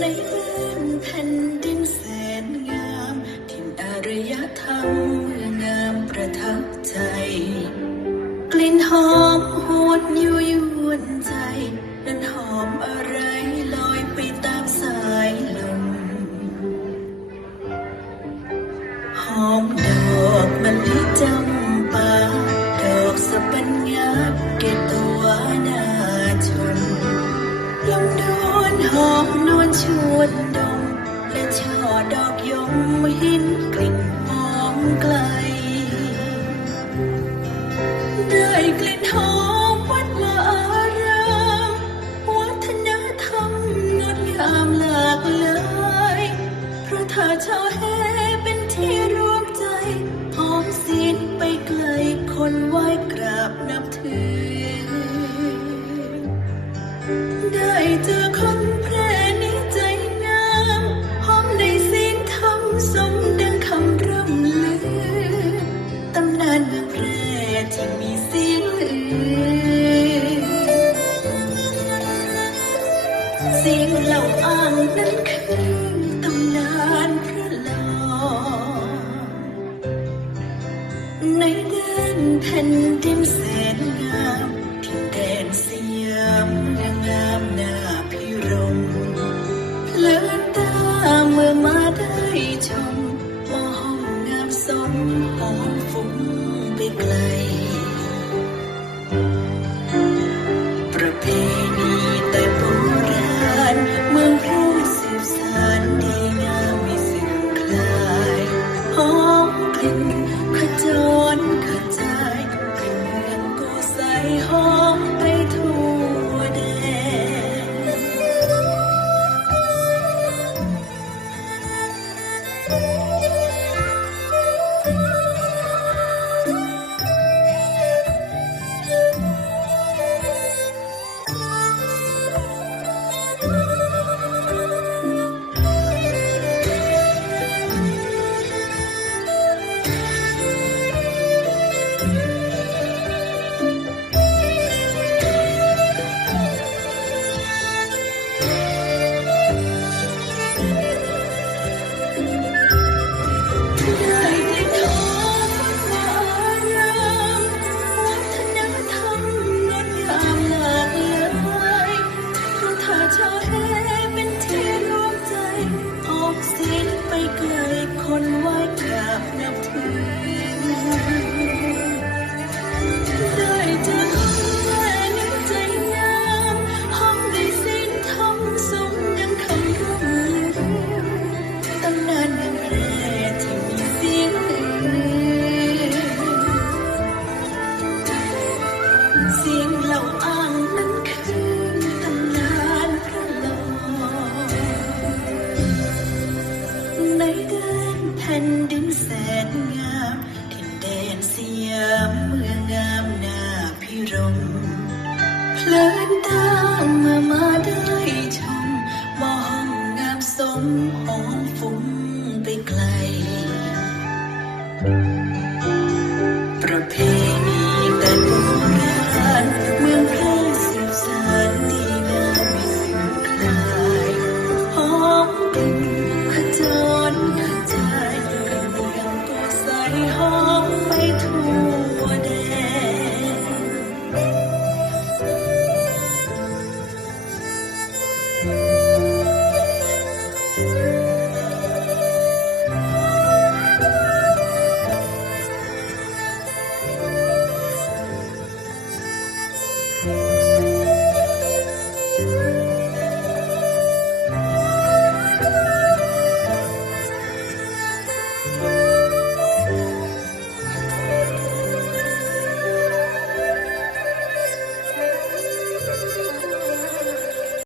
ในบ้านแผ่นดินแสนงามถิ่นอารยธรรมเมืองงามประทับใจ กลิ่นหอมหวนยั่วยวนใจ นั้นหอมอะไรลอยไปตามสายลมหอมดอกมะลิจำปาดอกสะปัญญาเกตัวนาชมลมดวนหอมน ชวนดมและช่อดอกยมหินกลิ่นหอมไกล ได้กลิ่นหอมวัดวาอารามวัฒนธรรมงดงามหลากหลายเพราะถ้าชาวแห่เป็นที่รวมใจหอมศีลไปไกลคนไหว้กราบ เสียงเหล่าอ้างนั้นคือตำนานพระลอในแดนแผ่นดินแสนงาม